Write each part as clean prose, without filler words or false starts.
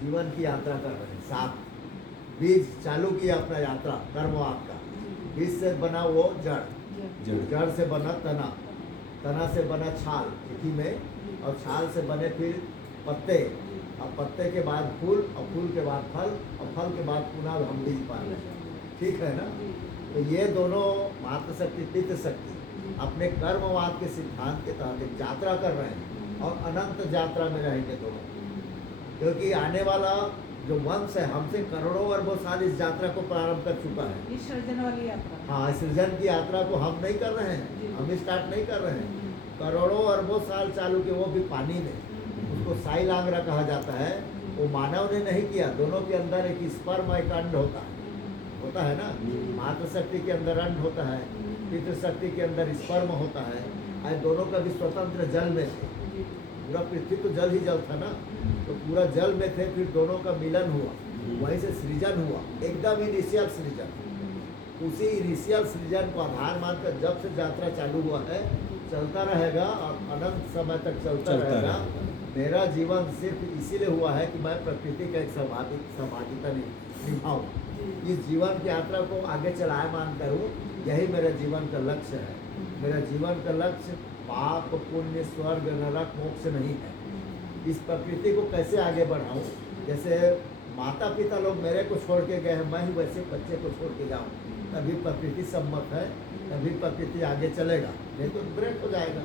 जीवन की यात्रा कर रहे हैं। 7 बीज चालू किया अपना यात्रा कर्मवाद का। बीज से बना वो जड़, जड़ से बना तना, तना से बना छाल खेती में, और छाल से बने फिर पत्ते, और पत्ते के बाद फूल, और फूल के बाद फल, और फल के बाद पुनः हम बीज पाल रहे हैं। ठीक है ना? तो ये दोनों मातृ शक्ति पितृ शक्ति अपने कर्मवाद के सिद्धांत के तहत एक यात्रा कर रहे हैं, और अनंत यात्रा में रहेंगे दोनों, क्योंकि आने वाला जो वंश है हमसे करोड़ों अरबों साल इस यात्रा को प्रारंभ कर चुका है। इस सृजन वाली यात्रा। हाँ, सृजन की यात्रा को हम नहीं कर रहे हैं, हम स्टार्ट नहीं कर रहे हैं। करोड़ों अरबों साल चालू किए, वो भी पानी में। उसको साई लांगरा कहा जाता है। वो मानव ने नहीं किया। दोनों के अंदर एक स्पर्म एक अंड होता है ना। मातृ शक्ति के अंदर अंड होता है, पितृ शक्ति के अंदर स्पर्म होता है। आज दोनों का भी स्वतंत्र जल में थे। पूरा पृथ्वी तो जल ही जल था ना, तो पूरा जल में थे। फिर दोनों का मिलन हुआ, वहीं से सृजन हुआ, एकदम इनिशियल सृजन। उसी इनिशियल सृजन को आधार मानकर जब से यात्रा चालू हुआ है, चलता रहेगा और अनंत समय तक चलता रहेगा। मेरा जीवन सिर्फ इसीलिए हुआ है कि मैं प्रकृति का एक सहभागिता निभाऊँ, इस जीवन की यात्रा को आगे चलायमान करूँ। यही मेरा जीवन का लक्ष्य है। मेरा जीवन का लक्ष्य पाप पुण्य स्वर्ग नरक मोक्ष नहीं है। इस प्रकृति को कैसे आगे बढ़ाऊँ? जैसे माता पिता लोग मेरे को छोड़ के गए हैं, मैं ही वैसे बच्चे को छोड़ के जाऊँ, तभी प्रकृति सम्मत है, तभी प्रकृति आगे चलेगा, नहीं तो ब्रेक हो जाएगा।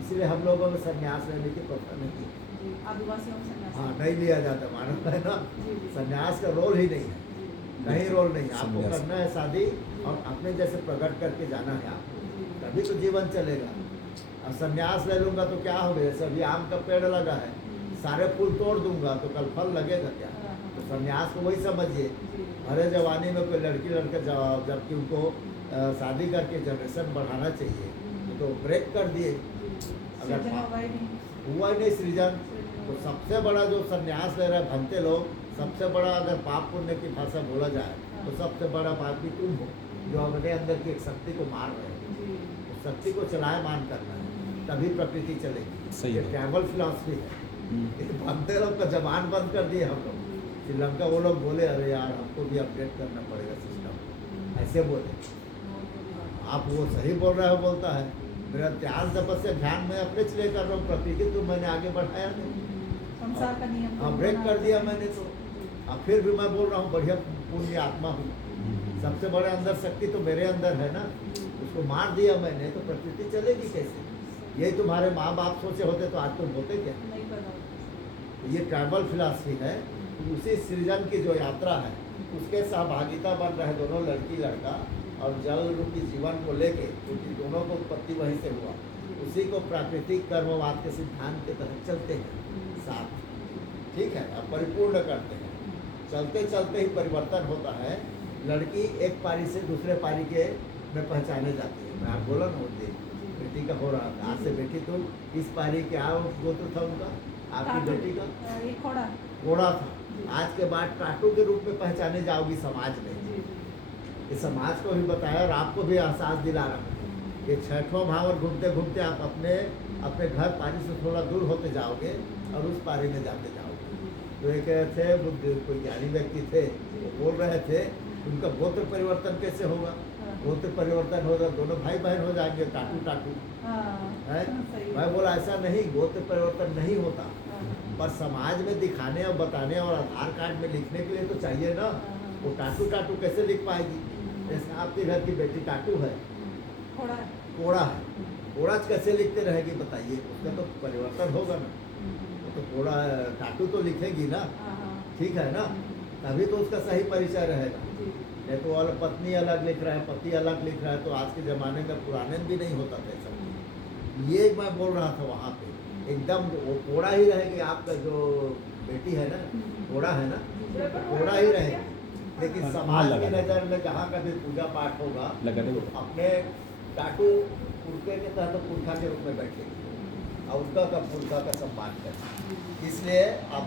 इसलिए हम लोगों में संन्यास लेने की प्रथा नहीं है। आदिवासियों में संन्यास हाँ, नहीं लिया जाता, मानव है ना। संन्यास का रोल ही नहीं है, कहीं रोल नहीं है। आपको करना है शादी और अपने जैसे प्रकट करके जाना है आपको, तभी तो जीवन चलेगा। और संन्यास ले लूँगा तो क्या हो गया? जैसे अभी आम का पेड़ लगा है, सारे फूल तोड़ दूंगा तो कल फल लगेगा क्या? तो संन्यास को वही समझिए। अरे जवानी में कोई लड़की लड़का जबकि उनको शादी करके जनरेशन बढ़ाना चाहिए, तो ब्रेक कर दिए। अगर हुआ ही नहीं सृजन, तो सबसे बड़ा जो संन्यास ले रहे हैं भंते लोग, सबसे बड़ा अगर पाप पुण्य की भाषा बोला जाए तो सबसे बड़ा पापी तुम हो, जो अपने अंदर की एक शक्ति को मार रहे हो। उस शक्ति को चलायमान करना है, तभी प्रकृति चलेगी। ये ट्रैवल फिलॉसफी है। भंते लोग का जबान बंद कर दिए हम लोग। श्रीलंका वो लोग बोले अरे यार हमको भी अपडेट करना पड़ेगा सिस्टम, ऐसे बोले। आप वो सही बोल रहे हो बोलता है। मेरा ध्यान तपस्या ध्यान में अपने लिए कर रहा हूँ, प्रकृति तो मैंने आगे बढ़ाया नहीं, संसार का नियम। हाँ, ब्रेक कर दिया मैंने तो। अब फिर भी मैं बोल रहा हूँ बढ़िया पुण्य आत्मा हूँ। सबसे बड़े अंदर शक्ति तो मेरे अंदर है ना, उसको मार दिया मैंने, तो प्रकृति चलेगी कैसे? यही तुम्हारे माँ बाप सोचे होते तो आज तुम होते क्या? नहीं पता। ये ट्राइबल फिलॉसफी है। उसी सृजन की जो यात्रा है उसके सहभागिता बन रहे दोनों लड़की लड़का, और जल रूपी जीवन को लेके, क्योंकि दोनों को उत्पत्ति वहीं से हुआ, उसी को प्राकृतिक कर्मवाद के सिद्धांत के तहत चलते हैं साथ। ठीक है, अब परिपूर्ण करते हैं। चलते चलते ही परिवर्तन होता है। लड़की एक पारी से दूसरे पारी के में पहचाने जाती है। मैं आप बोला ना होती बेटी का हो रहा था, आज से बेटी तुम इस पारी के आओ, गोत्र था उनका, आपकी बेटी का घोड़ा था। आज के बाद टाटू के रूप में पहचाने जाओगी समाज में। इस समाज को भी बताया और आपको भी एहसास दिला रहा हूँ। ये छठों भाव और घूमते घूमते आप अपने घर पारी से थोड़ा दूर होते जाओगे और उस पारी में जाते जाओगे। तो एक थे बुद्ध, कोई ज्ञानी व्यक्ति थे, वो बोल रहे थे उनका गोत्र परिवर्तन कैसे होगा? गोत्र परिवर्तन होगा, दोनों भाई बहन हो जाएंगे, टाटू टाटू है। मैं बोला ऐसा नहीं, गोत्र परिवर्तन नहीं होता, पर समाज में दिखाने और बताने और आधार कार्ड में लिखने के लिए तो चाहिए ना। वो टाटू टाटू कैसे लिख पाएगी? जैसे आपके घर की बेटी टाटू है, कोड़ा है, कोड़ा कैसे लिखते रहेगी बताइए? उसका तो परिवर्तन होगा ना, तो कोड़ा टाटू तो लिखेगी ना। ठीक है ना, तभी तो उसका सही परिचय रहेगा। नहीं तो वाला पत्नी अलग लिख रहा है, पति अलग लिख रहा है, तो आज के ज़माने में पुराने में भी नहीं होता था ऐसा। ये मैं बोल रहा था वहाँ पे, एकदम वो कोड़ा ही रहेगी। आपका जो बेटी है ना, कोड़ा है ना, कोड़ा ही रहेगी। लेकिन समाज की नज़र में जहाँ का भी पूजा पाठ होगा, अपने टाटू पुरखे के तहत पुरखा के रूप में बैठेगी और उनका का पुरखा का सम्मान करें। इसलिए आप